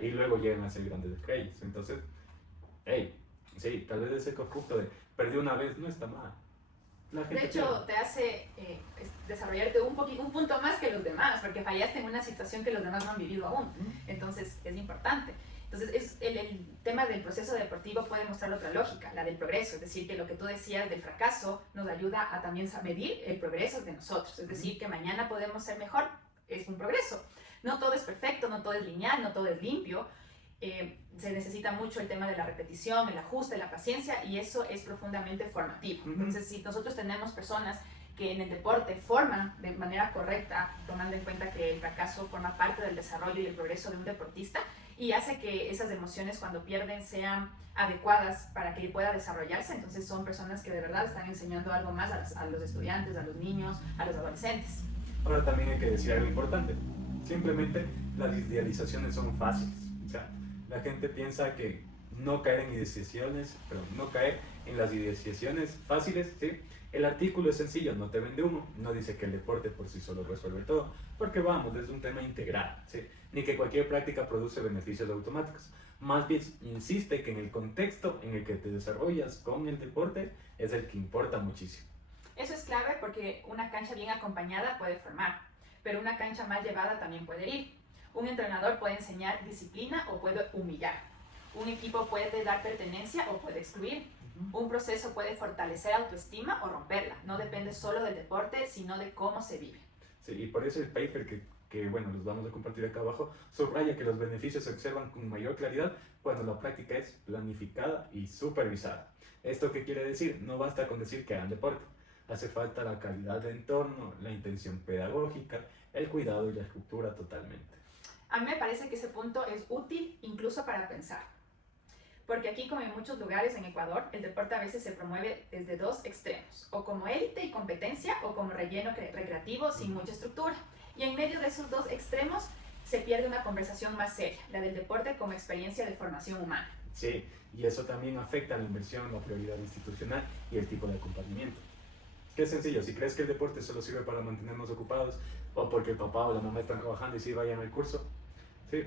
y luego llegan a ser grandes estrellas. Entonces, sí, tal vez ese conjunto de perdí una vez no está mal. De hecho, te hace desarrollarte un punto más que los demás, porque fallaste en una situación que los demás no han vivido aún. Entonces, es importante. Entonces, el tema del proceso deportivo puede mostrar otra lógica, la del progreso. Es decir, que lo que tú decías del fracaso nos ayuda a también medir el progreso de nosotros. Es decir, que mañana podemos ser mejor, es un progreso. No todo es perfecto, no todo es lineal, no todo es limpio. Se necesita mucho el tema de la repetición, el ajuste, la paciencia, y eso es profundamente formativo. Entonces, si nosotros tenemos personas que en el deporte forman de manera correcta, tomando en cuenta que el fracaso forma parte del desarrollo y el progreso de un deportista, y hace que esas emociones cuando pierden sean adecuadas para que pueda desarrollarse, entonces son personas que de verdad están enseñando algo más a los estudiantes, a los niños, a los adolescentes. Ahora también hay que decir algo importante: simplemente las idealizaciones son fáciles. O sea, la gente piensa que no caer en las idealizaciones fáciles, ¿sí? El artículo es sencillo, no te vende humo, no dice que el deporte por sí solo resuelve todo, porque vamos, es un tema integral, ¿sí? Ni que cualquier práctica produce beneficios automáticos. Más bien insiste que en el contexto en el que te desarrollas con el deporte es el que importa muchísimo. Eso es clave porque una cancha bien acompañada puede formar, pero una cancha mal llevada también puede herir. Un entrenador puede enseñar disciplina o puede humillar. Un equipo puede dar pertenencia o puede excluir. Un proceso puede fortalecer autoestima o romperla. No depende solo del deporte, sino de cómo se vive. Sí, y por eso el paper que los vamos a compartir acá abajo, subraya que los beneficios se observan con mayor claridad cuando la práctica es planificada y supervisada. ¿Esto qué quiere decir? No basta con decir que hagan deporte. hace falta la calidad de entorno, la intención pedagógica, el cuidado y la estructura totalmente. A mí me parece que ese punto es útil incluso para pensar. Porque aquí, como en muchos lugares en Ecuador, el deporte a veces se promueve desde dos extremos, o como élite y competencia, o como relleno recreativo sin mucha estructura. Y en medio de esos dos extremos se pierde una conversación más seria, la del deporte como experiencia de formación humana. Sí, y eso también afecta a la inversión, la prioridad institucional y el tipo de acompañamiento. Que es sencillo, si crees que el deporte solo sirve para mantenernos ocupados, o porque el papá o la mamá están trabajando y sí vayan al curso, sí,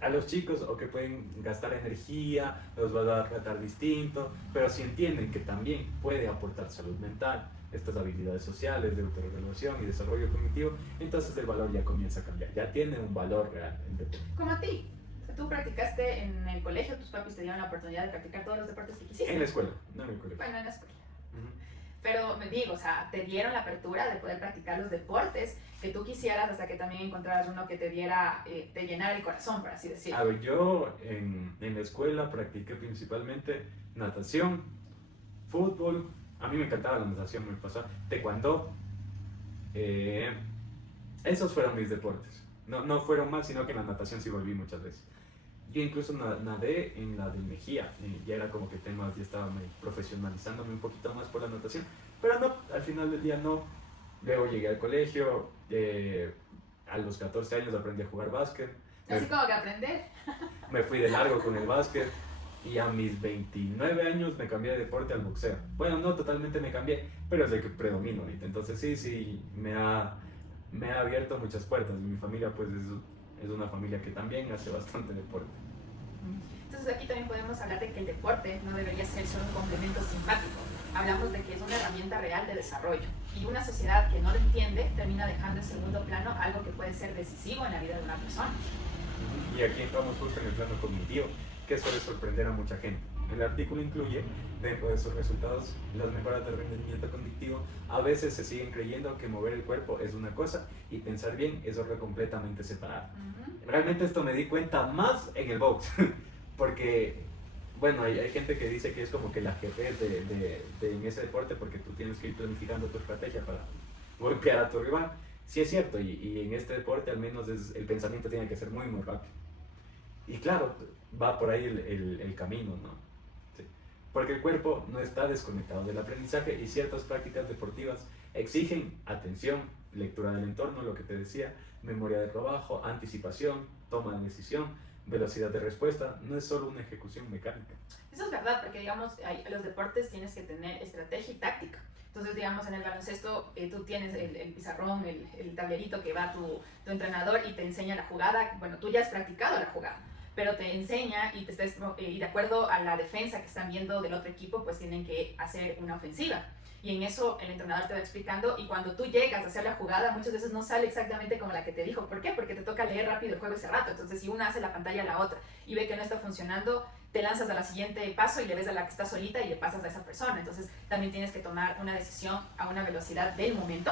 a los chicos o que pueden gastar energía, los va a tratar distinto, pero si entienden que también puede aportar salud mental, estas habilidades sociales de autorregulación y desarrollo cognitivo, entonces el valor ya comienza a cambiar, ya tiene un valor real el deporte. Como a ti, tú practicaste en el colegio, tus papis te dieron la oportunidad de practicar todos los deportes que quisiste. En la escuela, no en el colegio. Bueno, en la escuela. Pero me digo, o sea, te dieron la apertura de poder practicar los deportes que tú quisieras hasta que también encontraras uno que te diera, te llenara el corazón, por así decirlo. A ver, yo en la escuela practiqué principalmente natación, fútbol, a mí me encantaba la natación, me pasaba, taekwondo, esos fueron mis deportes. No fueron más, sino que en la natación sí volví muchas veces. Yo incluso nadé en la de Mejía, ya era como que temas, ya estaba profesionalizándome un poquito más por la natación, pero no, al final del día no. Luego llegué al colegio, a los 14 años aprendí a jugar básquet. Así como que aprender. Me fui de largo con el básquet y a mis 29 años me cambié de deporte al boxeo. Bueno, no totalmente me cambié, pero es el que predomino ahorita. Entonces sí, me ha abierto muchas puertas. Mi familia pues es una familia que también hace bastante deporte. Entonces aquí también podemos hablar de que el deporte no debería ser solo un complemento simpático. Hablamos de que es una herramienta real de desarrollo. Y una sociedad que no lo entiende termina dejando en segundo plano algo que puede ser decisivo en la vida de una persona. Y aquí entramos justo en el plano cognitivo, que suele sorprender a mucha gente. El artículo incluye, dentro de esos resultados, las mejoras de rendimiento cognitivo. A veces se siguen creyendo que mover el cuerpo es una cosa y pensar bien es otra completamente separada. Realmente esto me di cuenta más en el box, porque, bueno, hay gente que dice que es como que la jefe en ese deporte porque tú tienes que ir planificando tu estrategia para golpear a tu rival. Sí es cierto, y en este deporte al menos el pensamiento tiene que ser muy, muy rápido. Y claro, va por ahí el camino, ¿no? Sí. Porque el cuerpo no está desconectado del aprendizaje y ciertas prácticas deportivas exigen atención, lectura del entorno, lo que te decía, memoria de trabajo, anticipación, toma de decisión, velocidad de respuesta. No es solo una ejecución mecánica. Eso es verdad, porque digamos, en los deportes tienes que tener estrategia y táctica. Entonces, digamos, en el baloncesto tú tienes el pizarrón, el tablerito que va tu entrenador y te enseña la jugada. Bueno, tú ya has practicado la jugada, pero te enseña y de acuerdo a la defensa que están viendo del otro equipo, pues tienen que hacer una ofensiva. Y en eso el entrenador te va explicando y cuando tú llegas a hacer la jugada, muchas veces no sale exactamente como la que te dijo. ¿Por qué? Porque te toca leer rápido el juego ese rato. Entonces, si una hace la pantalla a la otra y ve que no está funcionando, te lanzas a la siguiente paso y le ves a la que está solita y le pasas a esa persona. Entonces, también tienes que tomar una decisión a una velocidad del momento,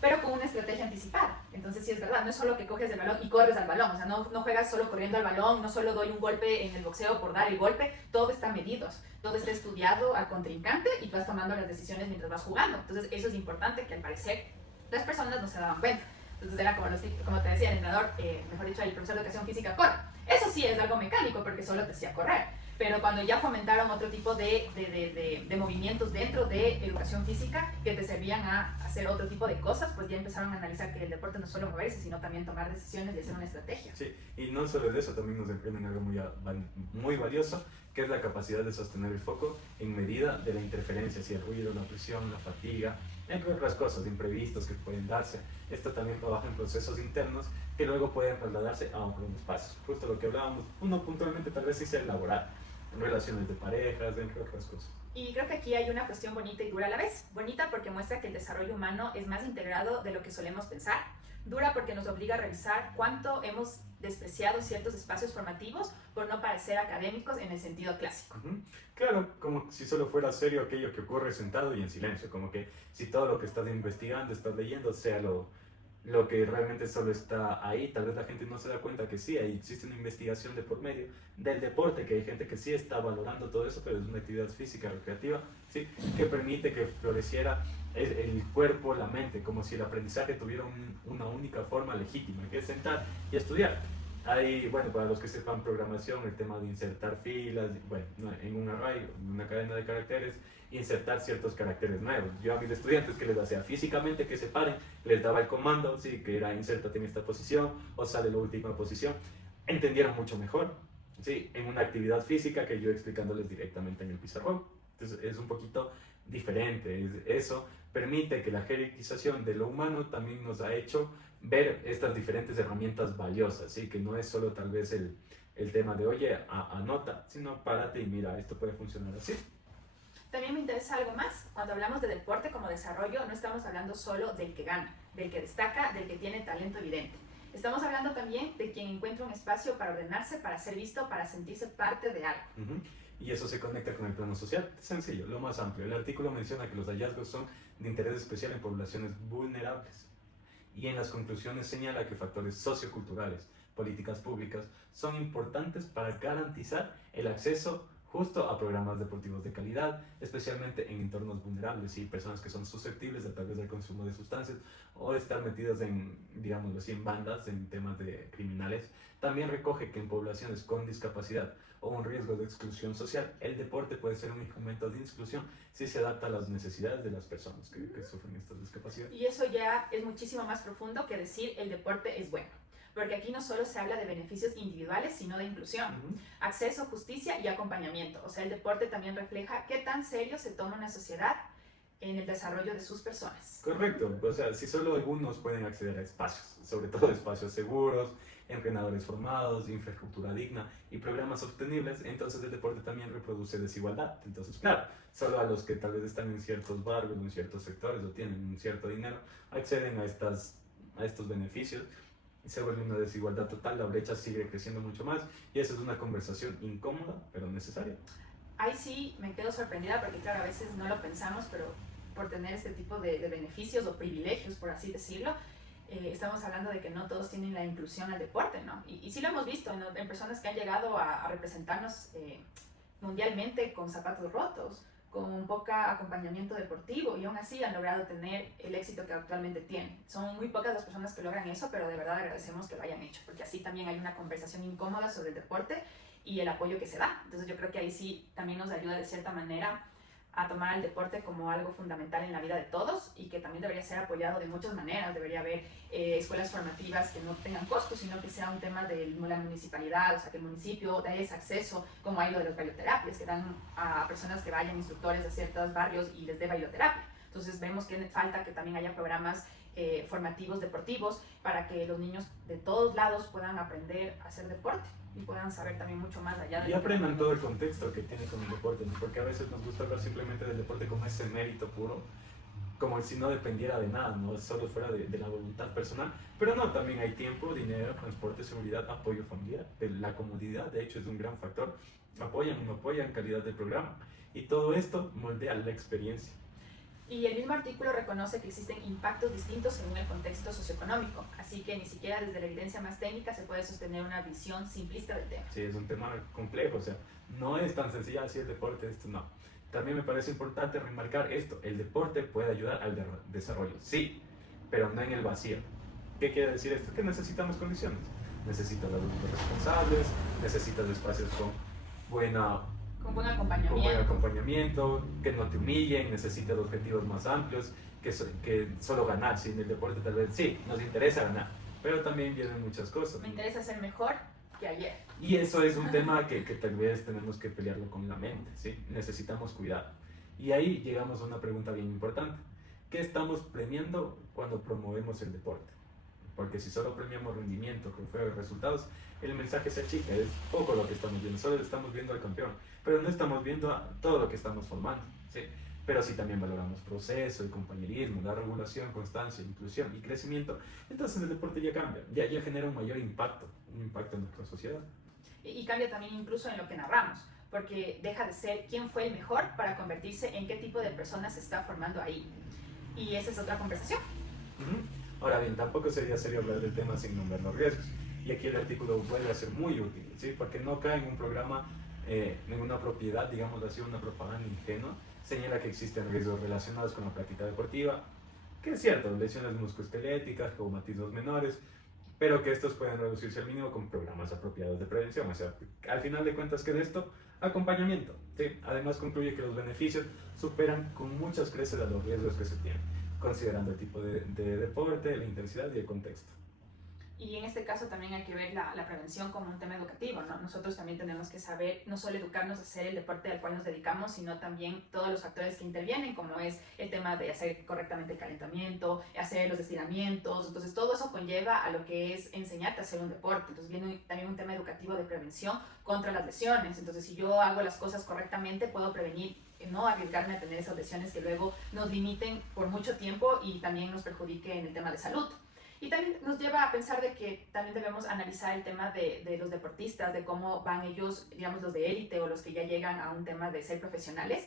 pero con una estrategia anticipada. Entonces, sí es verdad, no es solo que coges el balón y corres al balón. O sea, no juegas solo corriendo al balón, no solo doy un golpe en el boxeo por dar el golpe. Todo está medido, todo está estudiado al contrincante y tú vas tomando las decisiones mientras vas jugando. Entonces, eso es importante que al parecer las personas no se daban cuenta. Entonces, era como te decía el entrenador, mejor dicho, el profesor de educación física, corre. Eso sí es algo mecánico porque solo te hacía correr. Pero cuando ya fomentaron otro tipo de movimientos dentro de educación física que te servían a hacer otro tipo de cosas, pues ya empezaron a analizar que el deporte no es solo moverse, sino también tomar decisiones y hacer una estrategia. Sí, y no solo de eso, también nos emprenden algo muy valioso, que es la capacidad de sostener el foco en medida de la interferencia, si el ruido, la presión, la fatiga, entre otras cosas, imprevistos que pueden darse. Esto también trabaja en procesos internos que luego pueden trasladarse a otros espacios. Justo lo que hablábamos, uno puntualmente tal vez sí sea el laboral, relaciones de parejas, entre otras cosas. Y creo que aquí hay una cuestión bonita y dura a la vez. Bonita porque muestra que el desarrollo humano es más integrado de lo que solemos pensar. Dura porque nos obliga a revisar cuánto hemos despreciado ciertos espacios formativos por no parecer académicos en el sentido clásico. Claro, como si solo fuera serio aquello que ocurre sentado y en silencio, como que si todo lo que estás investigando, estás leyendo, sea lo lo que realmente solo está ahí. Tal vez la gente no se da cuenta que sí, ahí existe una investigación de por medio del deporte, que hay gente que sí está valorando todo eso, pero es una actividad física recreativa, ¿sí? Que permite que floreciera el cuerpo, la mente, como si el aprendizaje tuviera una única forma legítima, que es sentar y estudiar. Hay, bueno, para los que sepan programación, el tema de insertar filas, bueno, en un array, en una cadena de caracteres, insertar ciertos caracteres nuevos. Yo a mis estudiantes que les hacía físicamente que se paren, les daba el comando, sí, que era insértate en esta posición o sale la última posición, entendieron mucho mejor, sí, en una actividad física que yo explicándoles directamente en el pizarrón. Entonces es un poquito diferente, eso permite que la jerarquización de lo humano también nos ha hecho ver estas diferentes herramientas valiosas, ¿sí? Que no es solo tal vez el tema de, oye, anota, sino párate y mira, esto puede funcionar así. También me interesa algo más. Cuando hablamos de deporte como desarrollo, no estamos hablando solo del que gana, del que destaca, del que tiene talento evidente. Estamos hablando también de quien encuentra un espacio para ordenarse, para ser visto, para sentirse parte de algo. Y eso se conecta con el plano social. Es sencillo, lo más amplio. El artículo menciona que los hallazgos son de interés especial en poblaciones vulnerables. Y en las conclusiones señala que factores socioculturales, políticas públicas, son importantes para garantizar el acceso justo a programas deportivos de calidad, especialmente en entornos vulnerables y personas que son susceptibles a tal vez del consumo de sustancias o estar metidas en, digámoslo así, en bandas, en temas de criminales. También recoge que en poblaciones con discapacidad o un riesgo de exclusión social, el deporte puede ser un instrumento de inclusión si se adapta a las necesidades de las personas que sufren estas discapacidades. Y eso ya es muchísimo más profundo que decir el deporte es bueno. Porque aquí no solo se habla de beneficios individuales, sino de inclusión, acceso, justicia y acompañamiento. O sea, el deporte también refleja qué tan serio se toma una sociedad en el desarrollo de sus personas. Correcto, o sea, si solo algunos pueden acceder a espacios, sobre todo espacios seguros, entrenadores formados, infraestructura digna y programas sostenibles, entonces el deporte también reproduce desigualdad. Entonces, claro, solo a los que tal vez están en ciertos barrios, en ciertos sectores o tienen un cierto dinero, acceden a estos beneficios. Se vuelve una desigualdad total, la brecha sigue creciendo mucho más y esa es una conversación incómoda, pero necesaria. Ahí sí me quedo sorprendida porque claro, a veces no lo pensamos, pero por tener este tipo de beneficios o privilegios, por así decirlo, estamos hablando de que no todos tienen la inclusión al deporte, ¿no? Y sí lo hemos visto en personas que han llegado a representarnos mundialmente con zapatos rotos, con poca acompañamiento deportivo y aún así han logrado tener el éxito que actualmente tienen. Son muy pocas las personas que logran eso, pero de verdad agradecemos que lo hayan hecho, porque así también hay una conversación incómoda sobre el deporte y el apoyo que se da. Entonces yo creo que ahí sí también nos ayuda de cierta manera a tomar el deporte como algo fundamental en la vida de todos y que también debería ser apoyado de muchas maneras. Debería haber escuelas formativas que no tengan costos, sino que sea un tema de la municipalidad, o sea, que el municipio dé ese acceso, como hay lo de las baioterapias, que dan a personas que vayan instructores de ciertos barrios y les dé bailoterapia. Entonces vemos que falta que también haya programas formativos deportivos para que los niños de todos lados puedan aprender a hacer deporte y puedan saber también mucho más allá de... Y aprendan todo el contexto que tiene con el deporte, ¿no? Porque a veces nos gusta hablar simplemente del deporte como ese mérito puro, como si no dependiera de nada, ¿no? Solo fuera de la voluntad personal. Pero no, también hay tiempo, dinero, transporte, seguridad, apoyo familiar, la comodidad, de hecho es un gran factor. Apoyan o no apoyan calidad del programa. Y todo esto moldea la experiencia. Y el mismo artículo reconoce que existen impactos distintos según el contexto socioeconómico, así que ni siquiera desde la evidencia más técnica se puede sostener una visión simplista del tema. Sí, es un tema complejo, o sea, no es tan sencillo así el deporte, esto no. También me parece importante remarcar esto, el deporte puede ayudar al desarrollo, sí, pero no en el vacío. ¿Qué quiere decir esto? Que necesitamos condiciones. Necesitas adultos responsables, necesitas espacios con buen acompañamiento, que no te humillen, necesitas objetivos más amplios, que solo ganar. Si en el deporte tal vez sí, nos interesa ganar, pero también vienen muchas cosas. Me interesa ser mejor que ayer. Y eso es un tema que tal vez tenemos que pelearlo con la mente, ¿sí? Necesitamos cuidado. Y ahí llegamos a una pregunta bien importante. ¿Qué estamos premiando cuando promovemos el deporte? Porque si solo premiamos rendimiento, trofeos, resultados, el mensaje se achica, es poco lo que estamos viendo, solo estamos viendo al campeón, pero no estamos viendo todo lo que estamos formando, ¿sí? Pero si también valoramos proceso, el compañerismo, la regulación, constancia, inclusión y crecimiento, entonces el deporte ya cambia, ya genera un mayor impacto, un impacto en nuestra sociedad. Y cambia también incluso en lo que narramos, porque deja de ser quién fue el mejor para convertirse en qué tipo de personas se está formando ahí. Y esa es otra conversación. Ahora bien, tampoco sería serio hablar del tema sin nombrar los riesgos. Y aquí el artículo vuelve a ser muy útil, ¿sí? Porque no cae en un programa, en una propiedad, digamos así, una propaganda ingenua. Señala que existen riesgos relacionados con la práctica deportiva, que es cierto, lesiones musculoesqueléticas, reumatismos menores, pero que estos pueden reducirse al mínimo con programas apropiados de prevención. O sea, al final de cuentas, ¿qué es esto? Acompañamiento. ¿Sí? Además, concluye que los beneficios superan con muchas creces a los riesgos que se tienen, considerando el tipo de deporte, la intensidad y el contexto. Y en este caso también hay que ver la prevención como un tema educativo, ¿no? Nosotros también tenemos que saber no solo educarnos a hacer el deporte al cual nos dedicamos, sino también todos los factores que intervienen, como es el tema de hacer correctamente el calentamiento, hacer los estiramientos. Entonces todo eso conlleva a lo que es enseñarte a hacer un deporte. Entonces viene también un tema educativo de prevención contra las lesiones. Entonces si yo hago las cosas correctamente, puedo prevenir, no arriesgarme a tener esas lesiones que luego nos limiten por mucho tiempo y también nos perjudique en el tema de salud. Y también nos lleva a pensar de que también debemos analizar el tema de los deportistas, de cómo van ellos, digamos, los de élite o los que ya llegan a un tema de ser profesionales,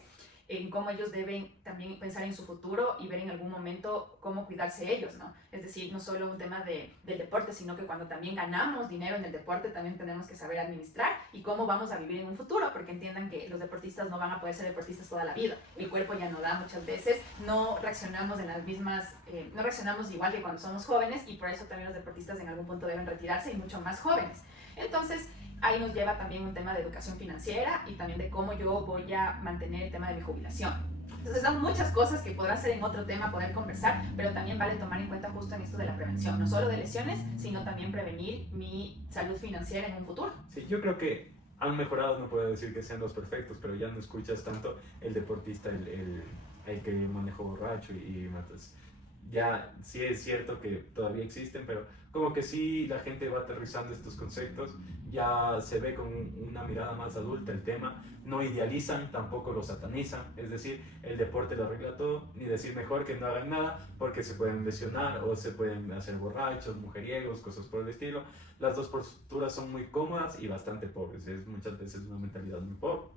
en cómo ellos deben también pensar en su futuro y ver en algún momento cómo cuidarse ellos, ¿no? Es decir, no solo un tema del deporte, sino que cuando también ganamos dinero en el deporte, también tenemos que saber administrar y cómo vamos a vivir en un futuro, porque entiendan que los deportistas no van a poder ser deportistas toda la vida. El cuerpo ya no da muchas veces, no reaccionamos en las mismas, no reaccionamos igual que cuando somos jóvenes y por eso también los deportistas en algún punto deben retirarse y mucho más jóvenes. Entonces, ahí nos lleva también un tema de educación financiera y también de cómo yo voy a mantener el tema de mi jubilación. Entonces son muchas cosas que podrá ser en otro tema poder conversar, pero también vale tomar en cuenta justo en esto de la prevención, no solo de lesiones, sino también prevenir mi salud financiera en un futuro. Sí, yo creo que han mejorado, no puedo decir que sean los perfectos, pero ya no escuchas tanto el deportista, el que manejó borracho y matas. Ya sí es cierto que todavía existen, pero como que sí la gente va aterrizando estos conceptos, ya se ve con una mirada más adulta el tema, no idealizan, tampoco lo satanizan, es decir, el deporte lo arregla todo, ni decir mejor que no hagan nada porque se pueden lesionar o se pueden hacer borrachos, mujeriegos, cosas por el estilo. Las dos posturas son muy cómodas y bastante pobres, es muchas veces una mentalidad muy pobre.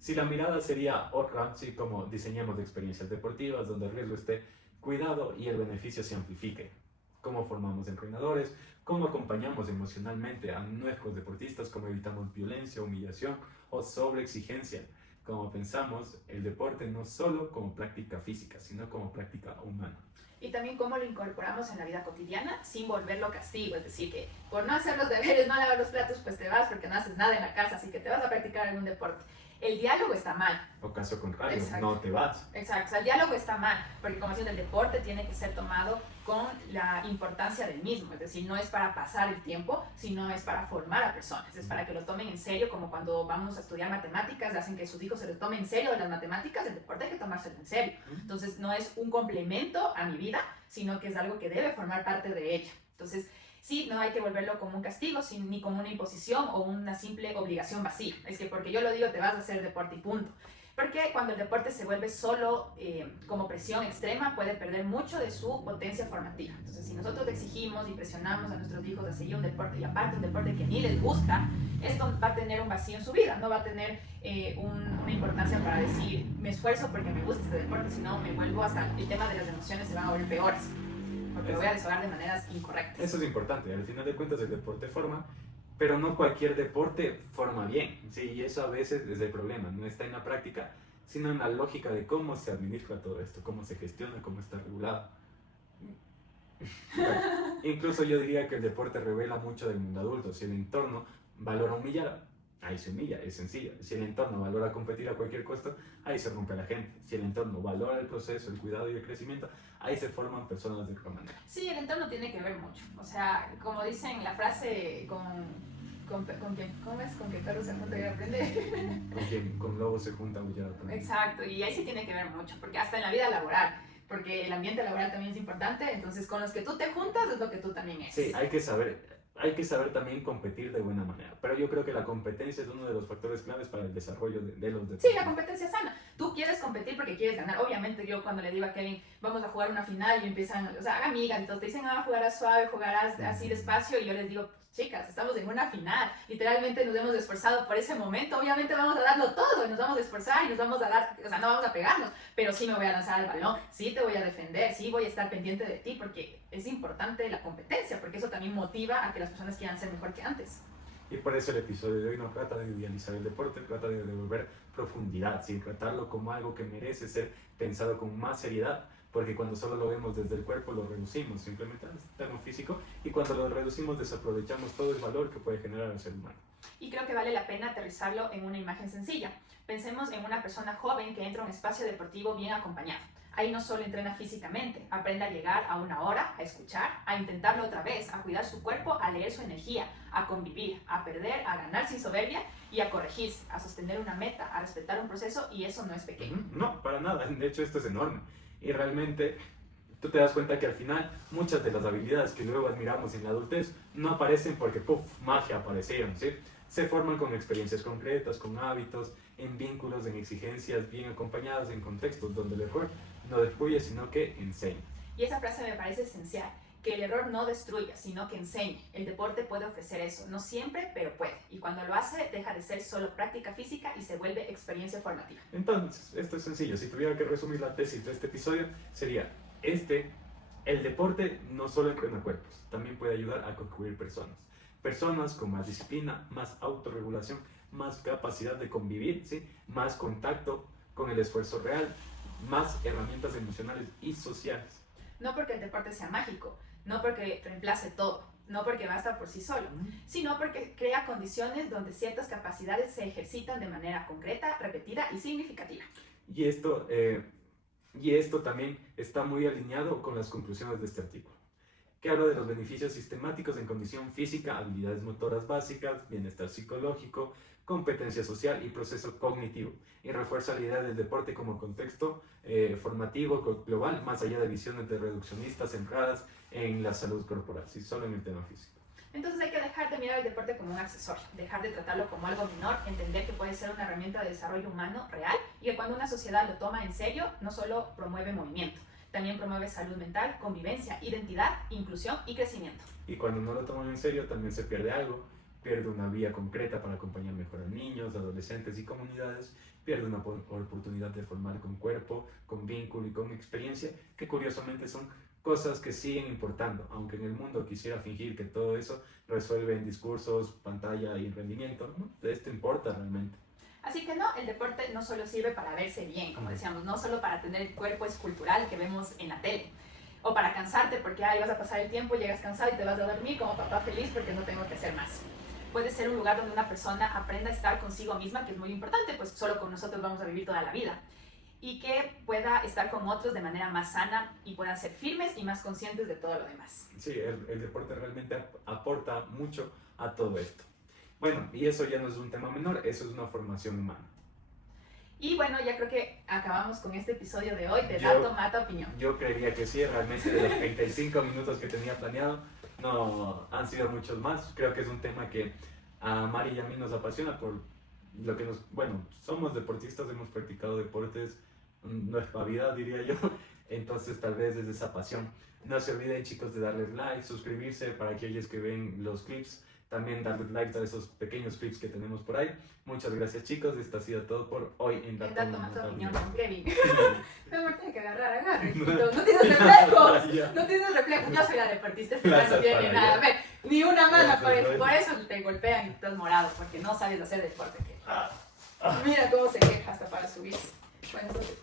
Si la mirada sería otra, sí, como diseñemos experiencias deportivas donde el riesgo esté cuidado y el beneficio se amplifique. Cómo formamos entrenadores, cómo acompañamos emocionalmente a nuestros deportistas, cómo evitamos violencia, humillación o sobreexigencia. Cómo pensamos el deporte no solo como práctica física, sino como práctica humana. Y también cómo lo incorporamos en la vida cotidiana sin volverlo castigo, es decir, que por no hacer los deberes, no lavar los platos, pues te vas porque no haces nada en la casa, así que te vas a practicar algún deporte. El diálogo está mal. O caso contrario, Exacto. No te vas. Exacto, o sea, el diálogo está mal, porque como decía, el deporte tiene que ser tomado con la importancia del mismo, es decir, no es para pasar el tiempo, sino es para formar a personas, es para que lo tomen en serio, como cuando vamos a estudiar matemáticas, hacen que sus hijos se les tome en serio de las matemáticas, el deporte hay que tomárselo en serio. Entonces, no es un complemento a mi vida, sino que es algo que debe formar parte de ella. Entonces, sí, no hay que volverlo como un castigo, ni como una imposición o una simple obligación vacía. Es que porque yo lo digo, te vas a hacer deporte y punto. Porque cuando el deporte se vuelve solo como presión extrema, puede perder mucho de su potencia formativa. Entonces, si nosotros exigimos y presionamos a nuestros hijos a seguir un deporte y aparte un deporte que ni les gusta, esto va a tener un vacío en su vida, no va a tener una importancia para decir, me esfuerzo porque me gusta este deporte, sino me vuelvo hasta el tema de las emociones se van a volver peores. Porque lo voy a desahogar de maneras incorrectas. Eso es importante, al final de cuentas el deporte forma, pero no cualquier deporte forma bien, ¿sí? Y eso a veces es el problema, no está en la práctica, sino en la lógica de cómo se administra todo esto, cómo se gestiona, cómo está regulado. Incluso yo diría que el deporte revela mucho del mundo adulto. Si el entorno valora humillar, ahí se humilla, es sencillo. Si el entorno valora competir a cualquier costo, ahí se rompe la gente. Si el entorno valora el proceso, el cuidado y el crecimiento, ahí se forman personas de otra manera. Sí, el entorno tiene que ver mucho. O sea, como dicen la frase ¿cómo es? Con que perro se junta y aprende. Con lobo se junta aullar. Exacto, y ahí sí tiene que ver mucho, porque hasta en la vida laboral, porque el ambiente laboral también es importante, entonces con los que tú te juntas es lo que tú también eres. Sí, hay que saber también competir de buena manera, pero yo creo que la competencia es uno de los factores claves para el desarrollo de los deportes. Sí, la competencia sana, Tú quieres competir porque quieres ganar. Obviamente yo cuando le digo a Kevin, vamos a jugar una final y empiezan, o sea, amigas, entonces te dicen, jugarás suave, jugarás así despacio, y yo les digo, chicas, estamos en una final, literalmente nos hemos esforzado por ese momento, obviamente vamos a darlo todo, y nos vamos a esforzar y nos vamos a dar, o sea, no vamos a pegarnos, pero sí me voy a lanzar al balón, sí te voy a defender, sí voy a estar pendiente de ti, porque es importante la competencia, porque eso también motiva a que las personas quieran ser mejor que antes. Y por eso el episodio de hoy no trata de idealizar el deporte, trata de devolver profundidad, sin tratarlo como algo que merece ser pensado con más seriedad, porque cuando solo lo vemos desde el cuerpo lo reducimos simplemente al termo físico, y cuando lo reducimos desaprovechamos todo el valor que puede generar al ser humano. Y creo que vale la pena aterrizarlo en una imagen sencilla. Pensemos en una persona joven que entra a un espacio deportivo bien acompañado. Ahí no solo entrena físicamente, aprende a llegar a una hora, a escuchar, a intentarlo otra vez, a cuidar su cuerpo, a leer su energía, a convivir, a perder, a ganar sin soberbia y a corregirse, a sostener una meta, a respetar un proceso, y eso no es pequeño. No, para nada. De hecho, esto es enorme. Y realmente tú te das cuenta que al final muchas de las habilidades que luego admiramos en la adultez no aparecen porque, ¡puf!, magia aparecieron, ¿sí? Se forman con experiencias concretas, con hábitos, en vínculos, en exigencias bien acompañadas, en contextos donde el error no destruye, sino que enseña. Y esa frase me parece esencial, que el error no destruya, sino que enseñe. El deporte puede ofrecer eso, no siempre, pero puede. Y cuando lo hace, deja de ser solo práctica física y se vuelve experiencia formativa. Entonces, esto es sencillo. Si tuviera que resumir la tesis de este episodio, sería el deporte no solo entrena cuerpos, también puede ayudar a construir personas. Personas con más disciplina, más autorregulación, más capacidad de convivir, ¿sí? Más contacto con el esfuerzo real, más herramientas emocionales y sociales. No porque el deporte sea mágico, no porque reemplace todo, no porque basta por sí solo, sino porque crea condiciones donde ciertas capacidades se ejercitan de manera concreta, repetida y significativa. Y esto también está muy alineado con las conclusiones de este artículo, que habla de los beneficios sistemáticos en condición física, habilidades motoras básicas, bienestar psicológico, competencia social y proceso cognitivo, y refuerza la idea del deporte como contexto formativo global, más allá de visiones de reduccionistas centradas en la salud corporal, sí, solo en el tema físico. Entonces hay que dejar de mirar el deporte como un accesorio, dejar de tratarlo como algo menor, entender que puede ser una herramienta de desarrollo humano real, y que cuando una sociedad lo toma en serio, no solo promueve movimiento, también promueve salud mental, convivencia, identidad, inclusión y crecimiento. Y cuando no lo toman en serio, también se pierde algo. Pierde una vía concreta para acompañar mejor a niños, adolescentes y comunidades, pierde una oportunidad de formar con cuerpo, con vínculo y con experiencia, que curiosamente son cosas que siguen importando, aunque en el mundo quisiera fingir que todo eso resuelve en discursos, pantalla y rendimiento, ¿no? Esto importa realmente. Así que no, el deporte no solo sirve para verse bien, como decíamos, no solo para tener el cuerpo escultural que vemos en la tele, o para cansarte porque vas a pasar el tiempo, llegas cansado y te vas a dormir como papá feliz porque no tengo que hacer más. Puede ser un lugar donde una persona aprenda a estar consigo misma, que es muy importante, pues solo con nosotros vamos a vivir toda la vida, y que pueda estar con otros de manera más sana y puedan ser firmes y más conscientes de todo lo demás. Sí, el deporte realmente aporta mucho a todo esto. Bueno, y eso ya no es un tema menor, eso es una formación humana. Y bueno, ya creo que acabamos con este episodio de hoy de Dato Mata Opinión. Yo creería que sí, realmente de los 35 minutos que tenía planeado, no han sido muchos más. Creo que es un tema que a Mari y a mí nos apasiona por lo que somos deportistas, hemos practicado deportes nuestra vida, diría yo, entonces tal vez es esa pasión. No se olviden, chicos, de darles like, suscribirse para aquellos que ven los clips, también darles like a esos pequeños clips que tenemos por ahí. Muchas gracias, chicos, esto ha sido todo por hoy en Dato Mata Opinión con Kevin. No me tiene que agarrar, agarre. No. No tienes reflejos, no tienes reflejos. Yo soy la deportista, este no tiene nada. A ver, ni una mano, por eso te golpean y estás morado, porque no sabes hacer deporte. Mira cómo se queja hasta para subirse. Bueno, entonces...